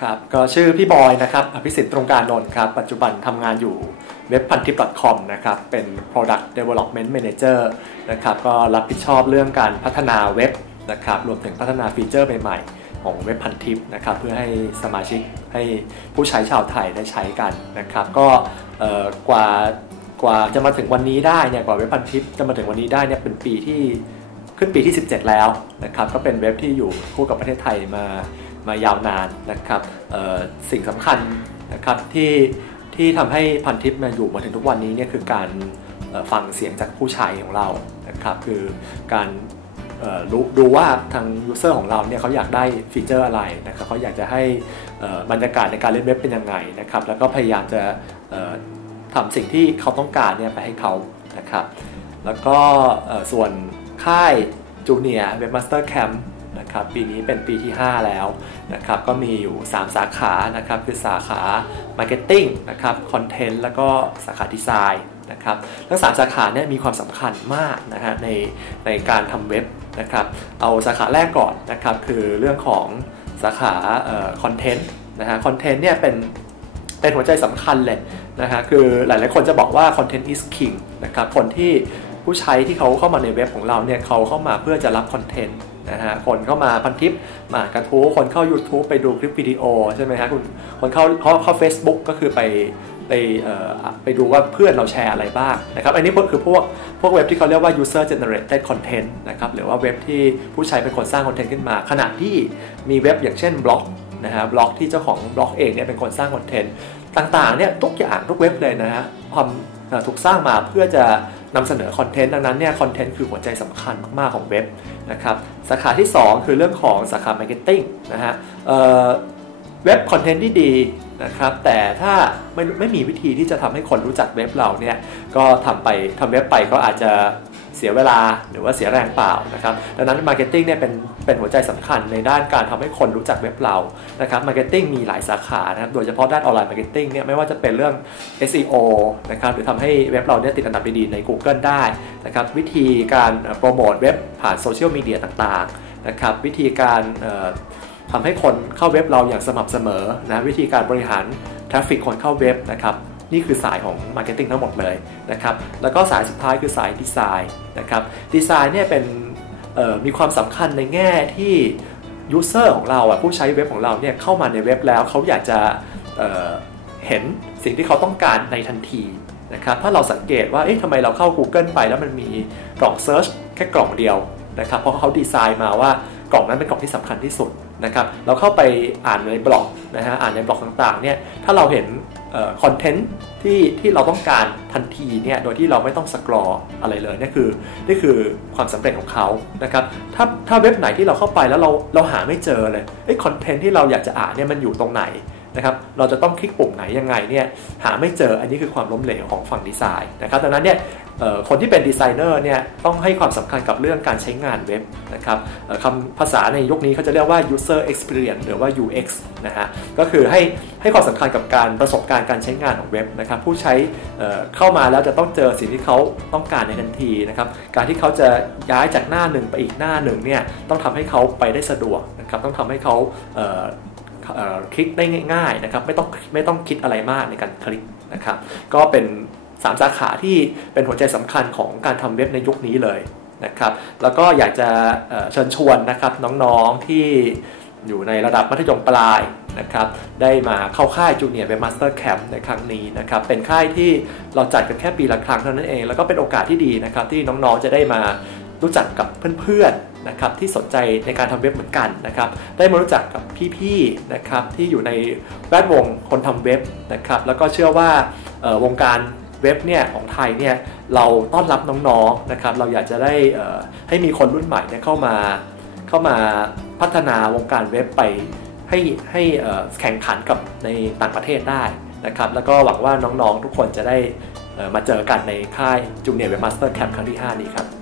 ครับก็ชื่อพี่บอยนะครับอภิสิทธิ์ตรงการนนท์ครับปัจจุบันทำงานอยู่เว็บพันทิป .com นะครับเป็น product development manager นะครับก็รับผิดชอบเรื่องการพัฒนาเว็บนะครับรวมถึงพัฒนาฟีเจอร์ใหม่ๆ ของเว็บพันทิปนะครับเพื่อให้สมาชิกให้ผู้ใช้ชาวไทยได้ใช้กันนะครับก็กว่ากว่าจะมาถึงวันนี้ได้เนี่ยกว่าเว็บพันทิปจะมาถึงวันนี้ได้เนี่ยเป็นปีที่ขึ้นปีที่ 17 แล้วนะครับก็เป็นเว็บที่อยู่คู่กับประเทศไทยมา มายาวนานนะครับสิ่งสำคัญนะครับที่ที่ทำให้พันทิปมาอยู่มาถึงทุกวันนี้เนี่ยคือการฟังเสียงจากผู้ใช้ของเรานะครับคือการรู้ดูว่าทางยูเซอร์ของเราเนี่ยเขาอยากได้ฟีเจอร์อะไรนะครับเขาอยากจะให้บรรยากาศในการเล่นเว็บเป็นยังไงนะครับแล้วก็พยายามจะทำสิ่งที่เขาต้องการเนี่ยไปให้เขานะครับแล้วก็ส่วนค่ายจูเนียร์เว็บมาสเตอร์แคมป์ นะครับปีนี้เป็นปีที่ 5 แล้วนะครับก็มีอยู่ 3 สาขานะครับคือสาขา Marketing นะครับคอนเทนต์แล้วก็สาขาดีไซน์นะครับทั้ง 3 สาขาเนี่ยมีความสำคัญมากนะฮะในในการทำเว็บนะครับเอาสาขาแรกก่อนนะครับคือเรื่องของสาขาคอนเทนต์นะฮะคอนเทนต์เนี่ยเป็นเป็นหัวใจสำคัญเลยนะฮะคือหลายๆคนจะบอกว่า content is king นะครับคนที่ผู้ใช้ที่เขาเข้ามาในเว็บของเราเนี่ยเขาเข้ามาเพื่อจะรับคอนเทนต์ นะฮะคนเข้ามาพันทิปมากระทู้คนเข้า YouTube ไปดูคลิปวิดีโอใช่ไหมฮะคุณคนเข้าเข้าเข้า Facebook ก็คือไปไปไปดูว่าเพื่อนเราแชร์อะไรบ้างนะครับ อันนี้คือพวกพวกเว็บที่เขาเรียกว่า user generated content นะครับหรือว่าเว็บที่ผู้ใช้เป็นคนสร้างคอนเทนต์ขึ้นมา ขณะที่มีเว็บอย่างเช่นบล็อกนะฮะบล็อกที่เจ้าของบล็อกเองเนี่ยเป็นคนสร้างคอนเทนต์ต่างๆเนี่ยทุกอย่างทุกเว็บเลยนะฮะความถูกสร้างมาเพื่อจะ นำเสนอคอนเทนต์ดังนั้นเนี่ยคอนเทนต์คือหัวใจสำคัญมากๆของเว็บนะครับสาขาที่ 2 คือเรื่องของสาขามาร์เก็ตติ้งนะฮะเว็บคอนเทนต์ที่ดีนะครับแต่ถ้าไม่ไม่มีวิธีที่จะทำให้คนรู้จักเว็บเราเนี่ยก็ทำไปทำเว็บไปก็อาจจะ เสียเวลาหรือว่าเสียแรงเปล่านะครับดังนั้นมาร์เก็ตติ้งเนี่ยเป็นเป็นหัวใจสำคัญในด้านการทำให้คนรู้จักเว็บเรานะครับมาร์เก็ตติ้งมีหลายสาขานะครับโดยเฉพาะด้านออนไลน์มาร์เก็ตติ้งเนี่ยไม่ว่าจะเป็นเรื่อง SEO นะครับหรือทำให้เว็บเราเนี่ยติดอันดับดีๆใน Google ได้นะครับวิธีการโปรโมทเว็บผ่านโซเชียลมีเดียต่างๆนะครับวิธีการทำให้คนเข้าเว็บเราอย่างสม่ำเสมอนะวิธีการบริหารทราฟฟิกคนเข้าเว็บนะครับ นี่คือสายของ Marketing ทั้งหมดเลยนะครับแล้วก็สายสุดท้ายคือสายดีไซน์นะครับดีไซน์เนี่ยเป็นมีความสำคัญในแง่ที่ยูเซอร์ของเราอะผู้ใช้เว็บของเราเนี่ยเข้ามาในเว็บแล้วเขาอยากจะเเห็นสิ่งที่เขาต้องการในทันทีนะครับถ้าเราสังเกตว่าเอ๊ะทำไมเราเข้า Google ไปแล้วมันมีกล่อง Search แค่กล่องเดียวนะครับเพราะเขาดีไซน์มาว่ากล่องนั้นเป็นกล่องที่สำคัญที่สุดนะครับเราเข้าไปอ่านในบล็อกนะฮะอ่านในบล็อกต่างๆเนี่ยถ้าเราเห็น คอนเทนต์ที่ที่เราต้องการทันทีเนี่ยโดยที่เราไม่ต้องสกรออะไรเลยนี่คือนี่คือความสำเร็จของเขานะครับถ้าถ้าเว็บไหนที่เราเข้าไปแล้วเราเราหาไม่เจอเลยไอ้คอนเทนต์ที่เราอยากจะอ่านเนี่ยมันอยู่ตรงไหน นะครับเราจะต้องคลิกปุ่มไหนยังไงเนี่ยหาไม่เจออันนี้คือความล้มเหลวของฝั่งดีไซน์นะครับดังนั้นเนี่ยคนที่เป็นดีไซเนอร์เนี่ยต้องให้ความสำคัญกับเรื่องการใช้งานเว็บนะครับคำภาษาในยุคนี้เขาจะเรียกว่า user experience หรือว่า UX นะฮะก็คือให้ให้ความสำคัญกับการประสบการณ์การใช้งานของเว็บนะครับผู้ใช้เข้ามาแล้วจะต้องเจอสิ่งที่เขาต้องการในทันทีนะครับการที่เขาจะย้ายจากหน้าหนึ่งไปอีกหน้าหนึ่งเนี่ยต้องทำให้เขาไปได้สะดวกนะครับต้องทำให้เขา คลิกได้ง่ายๆนะครับไม่ต้องไม่ต้องคิดอะไรมากในการคลิกนะครับ ก็เป็น 3 สาขาที่เป็นหัวใจสำคัญของการทำเว็บในยุคนี้เลยนะครับ แล้วก็อยากจะเชิญชวนนะครับน้องๆที่อยู่ในระดับมัธยมปลายนะครับ ได้มาเข้าค่ายจูเนียร์เว็บมาสเตอร์แคมป์ในครั้งนี้นะครับ เป็นค่ายที่เราจัดกันแค่ปีละครั้งเท่านั้นเอง แล้วก็เป็นโอกาสที่ดีนะครับที่น้องๆจะได้มา รู้จักกับเพื่อนๆนะครับที่สนใจในการทำเว็บเหมือนกันนะครับได้มารู้จักกับพี่ๆนะครับที่อยู่ในแวดวงคนทำเว็บนะครับแล้วก็เชื่อว่าวงการเว็บเนี่ยของไทยเนี่ยเราต้อนรับน้องๆนะครับเราอยากจะได้ให้มีคนรุ่นใหม่เนี่ยเข้ามาเข้ามาพัฒนาวงการเว็บไปให้ให้แข่งขันกับในต่างประเทศได้นะครับแล้วก็หวังว่าน้องๆทุกคนจะได้มาเจอกันในค่ายจูเนียร์เว็บมาสเตอร์แคมป์ครั้งที่ 5 นี้ครับ